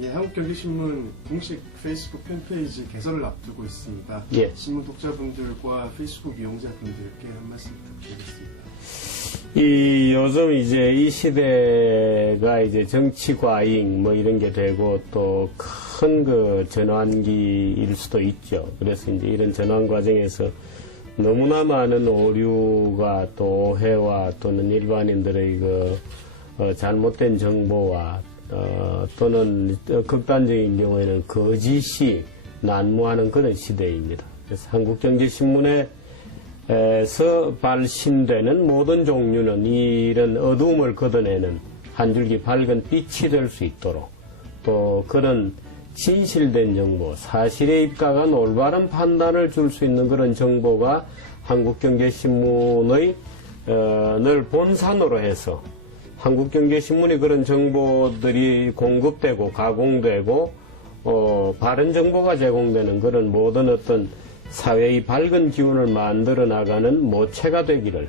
예, 한국경제신문 공식 페이스북 팬페이지 개설을 앞두고 있습니다. 예. 신문 독자분들과 페이스북 이용자분들께 한 말씀 부탁드리겠습니다. 요즘 이제 이 시대가 이제 정치 과잉 뭐 이런 게 되고 또 큰 그 전환기일 수도 있죠. 그래서 이제 이런 전환 과정에서 너무나 많은 오류가 또 오해와 또는 일반인들의 잘못된 정보와 또는 극단적인 경우에는 거짓이 난무하는 그런 시대입니다. 그래서 한국경제신문에서 발신되는 모든 종류는 이런 어두움을 걷어내는 한 줄기 밝은 빛이 될 수 있도록 또 그런 진실된 정보, 사실에 입각한 올바른 판단을 줄 수 있는 그런 정보가 한국경제신문의 늘 본산으로 해서 한국경제신문이 그런 정보들이 공급되고 가공되고 바른 정보가 제공되는 그런 모든 어떤 사회의 밝은 기운을 만들어 나가는 모체가 되기를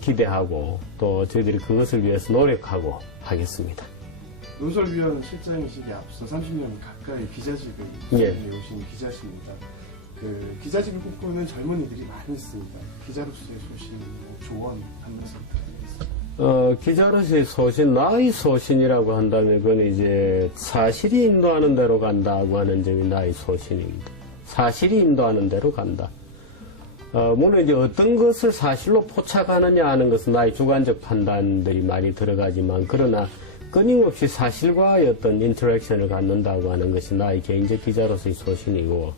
기대하고 또 저희들이 그것을 위해서 노력하고 하겠습니다. 논설위원 실장이시기에 앞서 30년 가까이 기자직을 예. 오신 기자십니다. 그 기자직을 꿈꾸는 젊은이들이 많이 있습니다. 기자로서의 소신, 조언 한 말씀 부탁드리겠습니다. 기자로서의 소신, 나의 소신이라고 한다면 그건 이제 사실이 인도하는 대로 간다고 하는 점이 나의 소신입니다. 사실이 인도하는 대로 간다. 물론 이제 어떤 것을 사실로 포착하느냐 하는 것은 나의 주관적 판단들이 많이 들어가지만 그러나 끊임없이 사실과의 어떤 인터랙션을 갖는다고 하는 것이 나의 개인적 기자로서의 소신이고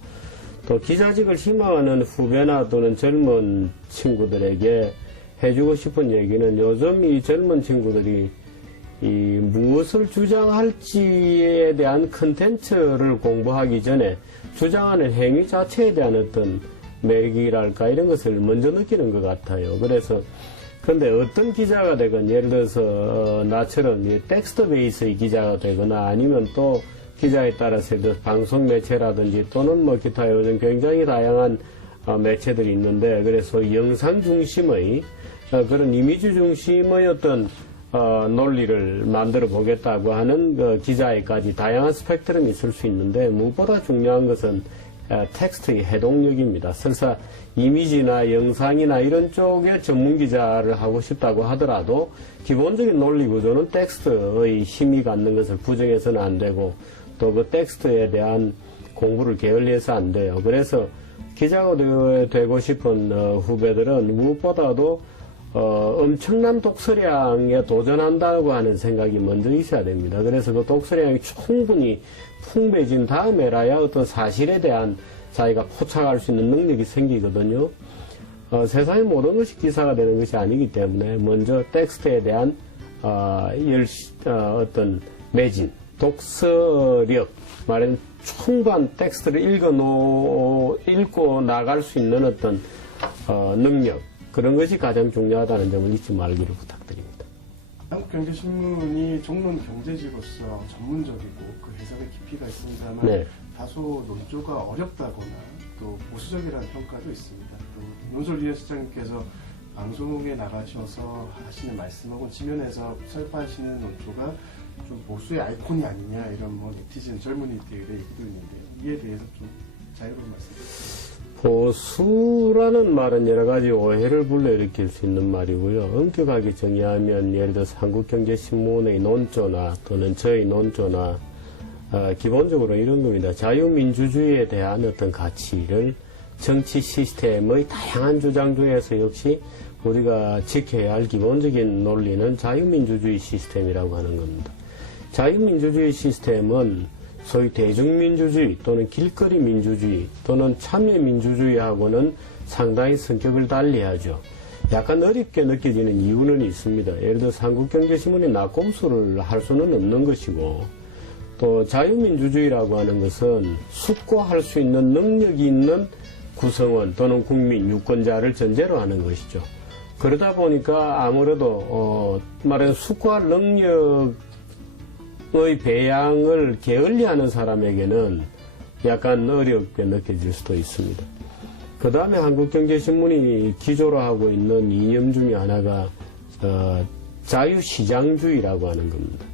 또 기자직을 희망하는 후배나 또는 젊은 친구들에게 해주고 싶은 얘기는 요즘 이 젊은 친구들이 무엇을 주장할지에 대한 컨텐츠를 공부하기 전에 주장하는 행위 자체에 대한 어떤 매력이랄까 이런 것을 먼저 느끼는 것 같아요. 그래서 그런데 어떤 기자가 되건 예를 들어서 나처럼 텍스트 베이스의 기자가 되거나 아니면 또 기자에 따라서 방송 매체라든지 또는 뭐 기타 요즘 굉장히 다양한 매체들이 있는데 그래서 영상 중심의 그런 이미지 중심의 어떤 논리를 만들어 보겠다고 하는 기자에까지 다양한 스펙트럼이 있을 수 있는데 무엇보다 중요한 것은 텍스트의 해동력입니다. 설사 이미지나 영상이나 이런 쪽에 전문 기자를 하고 싶다고 하더라도 기본적인 논리 구조는 텍스트의 힘이 갖는 것을 부정해서는 안 되고 또 그 텍스트에 대한 공부를 게을리해서 안 돼요. 그래서 기자가 되고 싶은 후배들은 무엇보다도 엄청난 독서량에 도전한다고 하는 생각이 먼저 있어야 됩니다. 그래서 그 독서량이 충분히 풍부해진 다음에라야 어떤 사실에 대한 자기가 포착할 수 있는 능력이 생기거든요. 세상의 모든 것이 기사가 되는 것이 아니기 때문에 먼저 텍스트에 대한 어떤 매진, 독서력, 말하면 충분한 텍스트를 읽고 나갈 수 있는 어떤 능력, 그런 것이 가장 중요하다는 점을 잊지 말기를 부탁드립니다. 한국경제신문이 종론 경제지로서 전문적이고 그 해석의 깊이가 있습니다만 네. 다소 논조가 어렵다거나 또 보수적이라는 평가도 있습니다. 또 논설위원 실장님께서 방송에 나가셔서 하시는 말씀하고 지면에서 설파하시는 논조가 좀 보수의 아이콘이 아니냐 이런 뭐 네티즌 젊은이들의 얘기도 있는데 이에 대해서 좀 자유로운 말씀 드리겠습니다. 보수라는 말은 여러 가지 오해를 불러일으킬 수 있는 말이고요. 엄격하게 정의하면 예를 들어서 한국경제신문의 논조나 또는 저의 논조나 기본적으로 이런 겁니다. 자유민주주의에 대한 어떤 가치를 정치 시스템의 다양한 주장 중에서 역시 우리가 지켜야 할 기본적인 논리는 자유민주주의 시스템이라고 하는 겁니다. 자유민주주의 시스템은 소위 대중민주주의 또는 길거리 민주주의 또는 참여민주주의하고는 상당히 성격을 달리하죠. 약간 어렵게 느껴지는 이유는 있습니다. 예를 들어서 한국경제신문이 낙곰수를 할 수는 없는 것이고 또 자유민주주의라고 하는 것은 숙고할 수 있는 능력이 있는 구성원 또는 국민, 유권자를 전제로 하는 것이죠. 그러다 보니까 아무래도 말하는 숙고할 능력의 배양을 게을리하는 사람에게는 약간 어렵게 느껴질 수도 있습니다. 그 다음에 한국경제신문이 기조로 하고 있는 이념 중에 하나가 자유시장주의라고 하는 겁니다.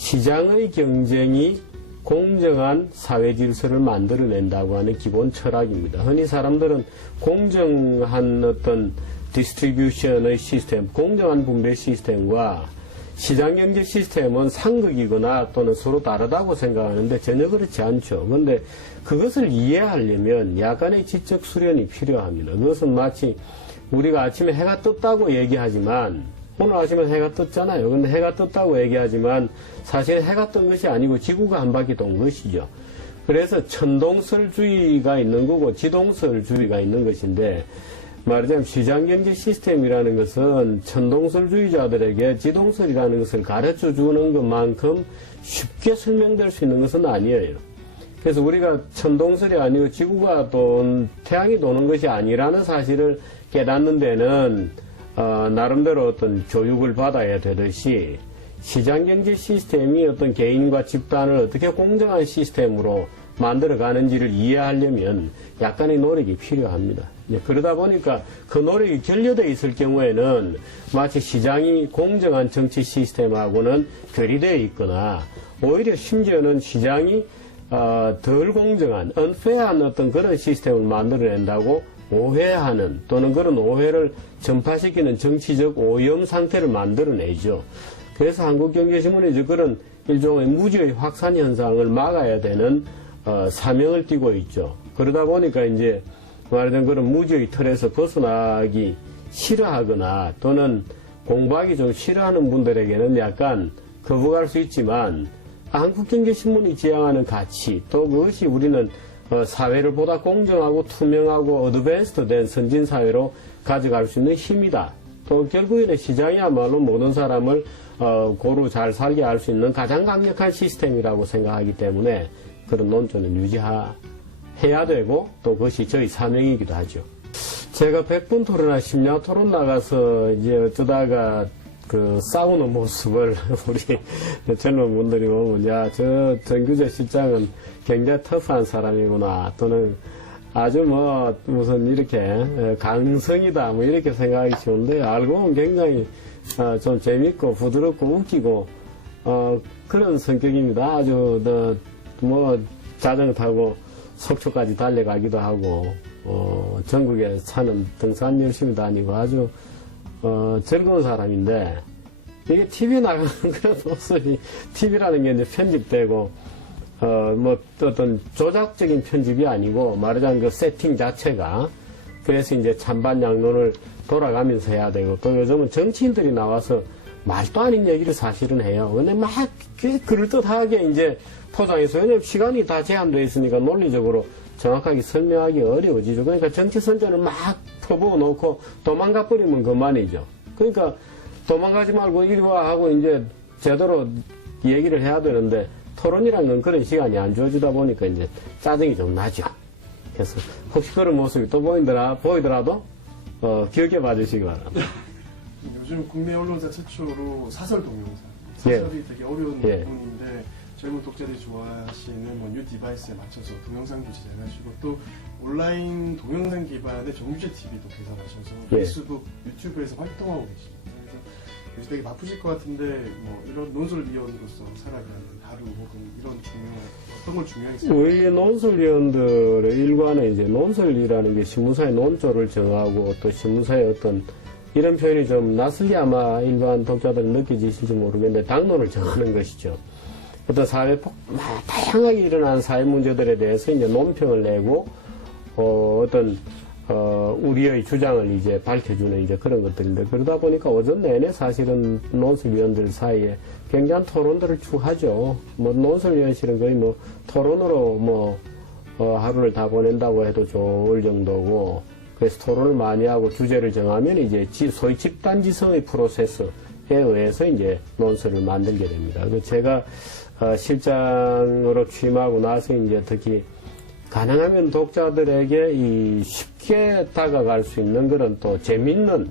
시장의 경쟁이 공정한 사회 질서를 만들어낸다고 하는 기본 철학입니다. 흔히 사람들은 공정한 어떤 디스트리뷰션의 시스템, 공정한 분배 시스템과 시장경제 시스템은 상극이거나 또는 서로 다르다고 생각하는데 전혀 그렇지 않죠. 그런데 그것을 이해하려면 약간의 지적 수련이 필요합니다. 그것은 마치 우리가 아침에 해가 떴다고 얘기하지만 오늘 아침에 해가 떴잖아요. 근데 해가 떴다고 얘기하지만 사실 해가 뜬 것이 아니고 지구가 한 바퀴 돈 것이죠. 그래서 천동설주의가 있는 거고 지동설주의가 있는 것인데 말하자면 시장경제 시스템이라는 것은 천동설주의자들에게 지동설이라는 것을 가르쳐 주는 것만큼 쉽게 설명될 수 있는 것은 아니에요. 그래서 우리가 천동설이 아니고 지구가 태양이 도는 것이 아니라는 사실을 깨닫는 데는 나름대로 어떤 교육을 받아야 되듯이 시장경제 시스템이 어떤 개인과 집단을 어떻게 공정한 시스템으로 만들어가는지를 이해하려면 약간의 노력이 필요합니다. 그러다 보니까 그 노력이 결여되어 있을 경우에는 마치 시장이 공정한 정치 시스템하고는 괴리되어 있거나 오히려 심지어는 시장이 덜 공정한, unfair한 어떤 그런 시스템을 만들어낸다고 오해하는 또는 그런 오해를 전파시키는 정치적 오염 상태를 만들어내죠. 그래서 한국경제신문이 그런 일종의 무지의 확산 현상을 막아야 되는 사명을 띠고 있죠. 그러다 보니까 이제 말하자면 그런 무지의 틀에서 벗어나기 싫어하거나 또는 공부하기 좀 싫어하는 분들에게는 약간 거부할 수 있지만 한국경제신문이 지향하는 가치 또 그것이 우리는 사회를 보다 공정하고 투명하고 어드밴스드 된 선진사회로 가져갈 수 있는 힘이다. 또 결국에는 시장이야말로 모든 사람을 고루 잘 살게 할 수 있는 가장 강력한 시스템이라고 생각하기 때문에 그런 논조는 유지해야 되고 또 그것이 저희 사명이기도 하죠. 제가 100분 토론이나 심야 토론 나가서 이제 어쩌다가 그 싸우는 모습을 우리 젊은 분들이 보면 야, 저 정규재 실장은 굉장히 터프한 사람이구나 또는 아주 뭐 무슨 이렇게 강성이다 뭐 이렇게 생각하기 쉬운데 알고 보면 굉장히 좀 재밌고 부드럽고 웃기고 그런 성격입니다. 아주 뭐 자전거 타고 속초까지 달려가기도 하고 전국에 사는 등산 열심히 다니고 아주 즐거운 사람인데 이게 TV에 나가는 그런 모습이 TV라는 게 이제 편집되고 뭐 어떤 조작적인 편집이 아니고 말하자면 그 세팅 자체가 그래서 이제 찬반 양론을 돌아가면서 해야 되고 또 요즘은 정치인들이 나와서 말도 아닌 얘기를 사실은 해요. 근데 막 그럴듯하게 이제 포장해서 왜냐면 시간이 다 제한되어 있으니까 논리적으로 정확하게 설명하기 어려워지죠. 그러니까 정치 선전을 막 퍼부어 놓고 도망가 버리면 그만이죠. 그러니까 도망가지 말고 이리 와 하고 이제 제대로 얘기를 해야 되는데 토론이라는 건 그런 시간이 안 주어지다 보니까 이제 짜증이 좀 나죠. 그래서 혹시 그런 모습이 또 보이더라도 기억해 봐주시기 바랍니다. 요즘 국내 언론사 최초로 사설 동영상. 사설이 되게 어려운 부분인데 젊은 독자들이 좋아하시는 뭐 뉴 디바이스에 맞춰서 동영상도 제작하시고 또 온라인 동영상 기반의 정규제 TV도 개설하셔서 페이스북, 유튜브에서 활동하고 계십니다. 그래서 요새 되게 바쁘실 것 같은데 뭐 이런 논설위원으로서 살아가는 하루 혹은 이런 어떤 걸 중요하게 생각하세요? 우리 논설위원들의 일과는 이제 논설이라는 게 신문사의 논조를 정하고 또 신문사의 어떤 이런 표현이 좀 낯설게 아마 일반 독자들은 느껴지실지 모르겠는데 당론을 정하는 것이죠. 어떤 다양하게 일어나는 사회 문제들에 대해서 이제 논평을 내고, 우리의 주장을 이제 밝혀주는 이제 그런 것들인데, 그러다 보니까 오전 내내 사실은 논설위원들 사이에 굉장한 토론들을 쭉 하죠. 뭐, 논설위원실은 거의 뭐, 토론으로 하루를 다 보낸다고 해도 좋을 정도고, 그래서 토론을 많이 하고 주제를 정하면 이제 소위 집단지성의 프로세스에 의해서 이제 논설을 만들게 됩니다. 제가 실장으로 취임하고 나서 이제 특히 가능하면 독자들에게 쉽게 다가갈 수 있는 그런 또 재밌는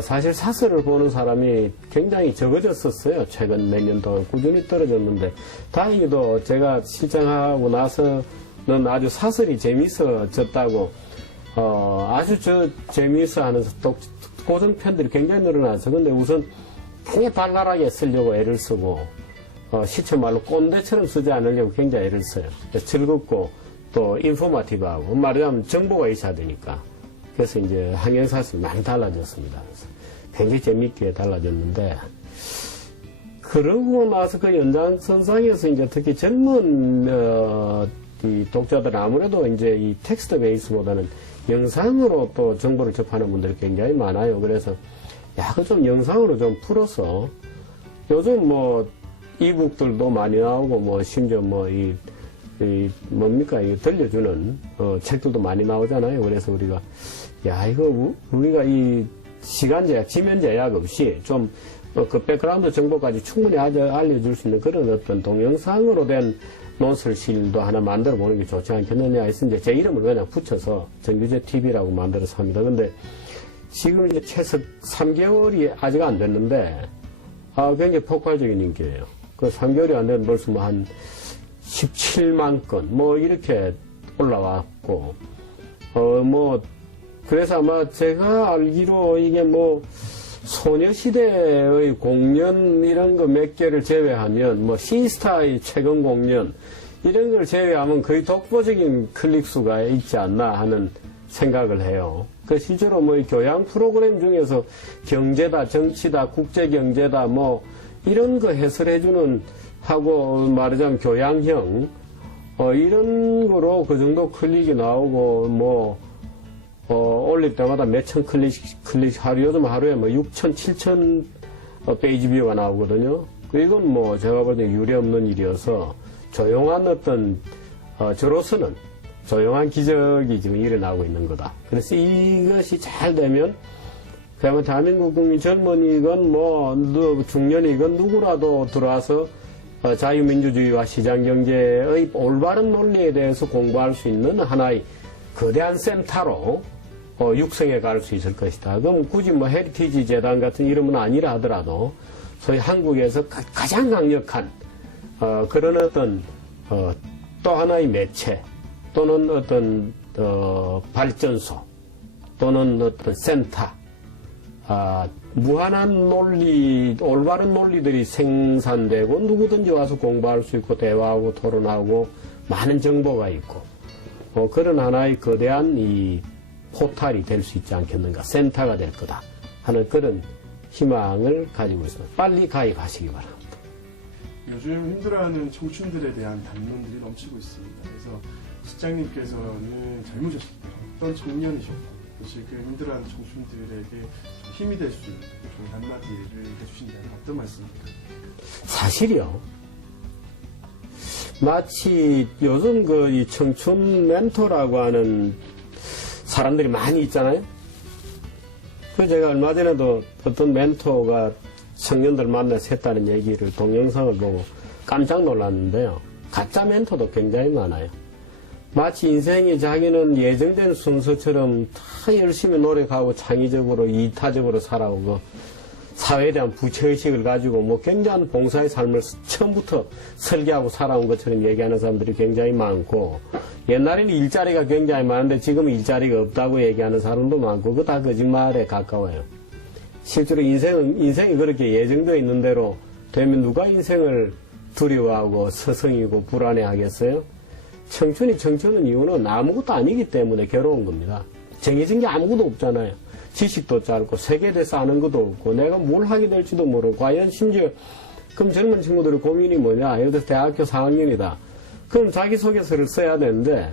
사실 사설을 보는 사람이 굉장히 적어졌었어요. 최근 몇 년 동안 꾸준히 떨어졌는데 다행히도 제가 실장하고 나서는 아주 사설이 재밌어졌다고 아주 재미있어 하는 고정편들이 굉장히 늘어나서 근데 우선 굉장히 발랄하게 쓰려고 애를 쓰고 시체말로 꼰대처럼 쓰지 않으려고 굉장히 애를 써요. 즐겁고 또 인포마티브하고 말하자면 정보가 있어야 되니까. 그래서 이제 항행사실이 많이 달라졌습니다. 그래서 굉장히 재밌게 달라졌는데 그러고 나서 그 연장선상에서 이제 특히 젊은 이 독자들은 아무래도 이제 이 텍스트 베이스보다는 영상으로 또 정보를 접하는 분들이 굉장히 많아요. 그래서 약을 좀 영상으로 좀 풀어서 요즘 뭐 이북들도 많이 나오고 뭐 심지어 뭐 이 뭡니까 이 들려주는 책들도 많이 나오잖아요. 그래서 우리가 야 이거 우리가 이 시간 제약, 지면 제약 없이 좀 그 백그라운드 정보까지 충분히 알려줄 수 있는 그런 어떤 동영상으로 된 논설실도 하나 만들어 보는 게 좋지 않겠느냐 해서 이제 제 이름을 그냥 붙여서 정규제 TV라고 만들어서 합니다. 근데 지금 이제 최소 3개월이 아직 안 됐는데 굉장히 폭발적인 인기예요. 그 3개월이 안 되면 벌써 뭐 한 17만 건 뭐 이렇게 올라왔고 뭐 그래서 아마 제가 알기로 이게 뭐 소녀시대의 공연 이런 거 몇 개를 제외하면 뭐 시스타의 최근 공연 이런 걸 제외하면 거의 독보적인 클릭 수가 있지 않나 하는 생각을 해요. 그 실제로 뭐 이 교양 프로그램 중에서 경제다, 정치다, 국제경제다 뭐 이런 거 해설해주는 하고 말하자면 교양형 이런 거로 그 정도 클릭이 나오고 뭐 올릴 때마다 몇천 클릭 하루, 요즘 하루에 뭐 6천, 7천 페이지 뷰가 나오거든요. 이건 뭐 제가 볼 때 유례없는 일이어서 조용한 어떤, 저로서는 조용한 기적이 지금 일어나고 있는 거다. 그래서 이것이 잘 되면 그야말로 대한민국 국민 젊은이건 뭐 중년이건 누구라도 들어와서 자유민주주의와 시장경제의 올바른 논리에 대해서 공부할 수 있는 하나의 거대한 센터로 육성해 갈 수 있을 것이다. 그럼 굳이 뭐 헤리티지 재단 같은 이름은 아니라 하더라도 소위 한국에서 가장 강력한 그런 어떤 또 하나의 매체 또는 어떤 발전소 또는 어떤 센터 무한한 논리 올바른 논리들이 생산되고 누구든지 와서 공부할 수 있고 대화하고 토론하고 많은 정보가 있고 그런 하나의 거대한 이 포탈이 될 수 있지 않겠는가, 센터가 될 거다 하는 그런 희망을 가지고 있습니다. 빨리 가입하시기 바랍니다. 요즘 힘들어하는 청춘들에 대한 담론들이 넘치고 있습니다. 그래서 실장님께서는 젊으셨을 때 어떤 청년이셨고 사실 그 힘들어하는 청춘들에게 힘이 될 수 있는 좋은 한마디를 해주신다면 어떤 말씀입니까? 사실이요. 마치 요즘 그 이 청춘 멘토라고 하는 사람들이 많이 있잖아요. 그 제가 얼마 전에도 어떤 멘토가 청년들 만나서 했다는 얘기를 동영상을 보고 깜짝 놀랐는데요. 가짜 멘토도 굉장히 많아요. 마치 인생이 자기는 예정된 순서처럼 다 열심히 노력하고 창의적으로 이타적으로 살아오고 사회에 대한 부채의식을 가지고 뭐 굉장한 봉사의 삶을 처음부터 설계하고 살아온 것처럼 얘기하는 사람들이 굉장히 많고 옛날에는 일자리가 굉장히 많은데 지금은 일자리가 없다고 얘기하는 사람도 많고 그거 다 거짓말에 가까워요. 실제로 인생이 그렇게 예정되어 있는 대로 되면 누가 인생을 두려워하고 서성이고 불안해하겠어요? 청춘은 이유는 아무것도 아니기 때문에 괴로운 겁니다. 정해진 게 아무것도 없잖아요. 지식도 짧고 세계에 대해서 아는 것도 없고 내가 뭘 하게 될지도 모르고 과연 심지어 그럼 젊은 친구들의 고민이 뭐냐? 예를 들어서 대학교 4학년이다. 그럼 자기소개서를 써야 되는데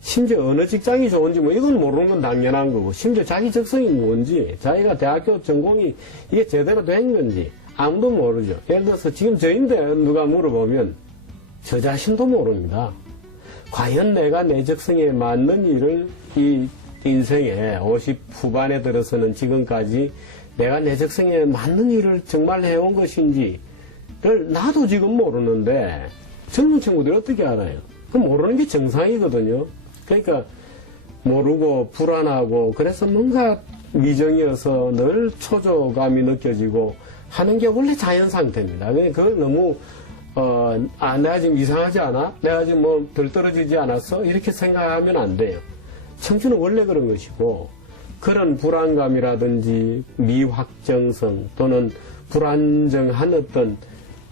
심지어 어느 직장이 좋은지 뭐 이건 모르는 건 당연한 거고 심지어 자기 적성이 뭔지 자기가 대학교 전공이 이게 제대로 된 건지 아무도 모르죠. 예를 들어서 지금 저인데 누가 물어보면 저 자신도 모릅니다. 과연 내가 내 적성에 맞는 일을 이 인생에 50 후반에 들어서는 지금까지 내가 내 적성에 맞는 일을 정말 해온 것인지를 나도 지금 모르는데 젊은 친구들이 어떻게 알아요? 그 모르는 게 정상이거든요. 그러니까 모르고 불안하고 그래서 뭔가 미정이어서 늘 초조감이 느껴지고 하는 게 원래 자연 상태입니다. 그걸 너무 내가 지금 이상하지 않아? 내가 지금 뭐 덜 떨어지지 않았어? 이렇게 생각하면 안 돼요. 청춘은 원래 그런 것이고 그런 불안감이라든지 미확정성 또는 불안정한 어떤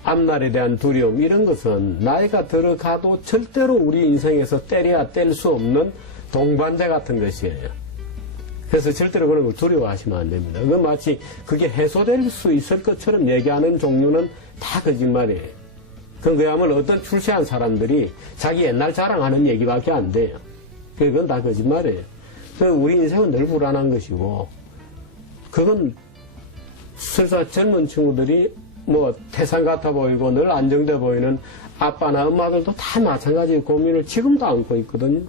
앞날에 대한 두려움 이런 것은 나이가 들어가도 절대로 우리 인생에서 때려야 뗄 수 없는 동반자 같은 것이에요. 그래서 절대로 그런 걸 두려워하시면 안 됩니다. 그 마치 그게 해소될 수 있을 것처럼 얘기하는 종류는 다 거짓말이에요. 그야말로 어떤 출세한 사람들이 자기 옛날 자랑하는 얘기밖에 안 돼요. 그건 다 거짓말이에요. 우리 인생은 늘 불안한 것이고, 그건 설사 젊은 친구들이 뭐 태산 같아 보이고 늘 안정돼 보이는 아빠나 엄마들도 다 마찬가지 고민을 지금도 안고 있거든요.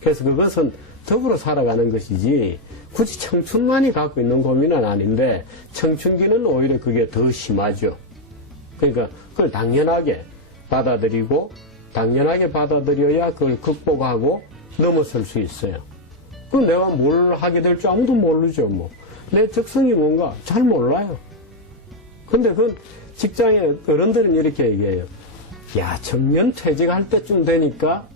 그래서 그것은 더불어 살아가는 것이지 굳이 청춘만이 갖고 있는 고민은 아닌데 청춘기는 오히려 그게 더 심하죠. 그러니까 그걸 당연하게 받아들이고 당연하게 받아들여야 그걸 극복하고 넘어설 수 있어요. 그럼 내가 뭘 하게 될지 아무도 모르죠. 뭐. 내 적성이 뭔가 잘 몰라요. 근데 그건 직장에 어른들은 이렇게 얘기해요. 야, 정년 퇴직할 때쯤 되니까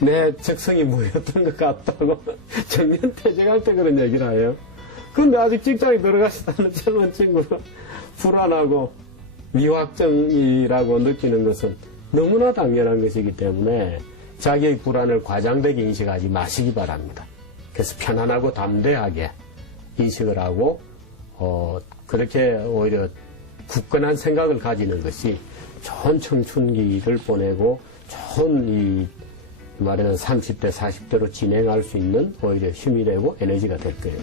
내 적성이 뭐였던 것 같다고 정년 퇴직할 때 그런 얘기를 해요. 그런데 아직 직장에 들어가시다는 젊은 친구가 불안하고 미확정이라고 느끼는 것은 너무나 당연한 것이기 때문에 자기의 불안을 과장되게 인식하지 마시기 바랍니다. 그래서 편안하고 담대하게 인식을 하고 그렇게 오히려 굳건한 생각을 가지는 것이 좋은 청춘기를 보내고 좋은 말하는 30대, 40대로 진행할 수 있는 오히려 힘이 되고 에너지가 될 거예요.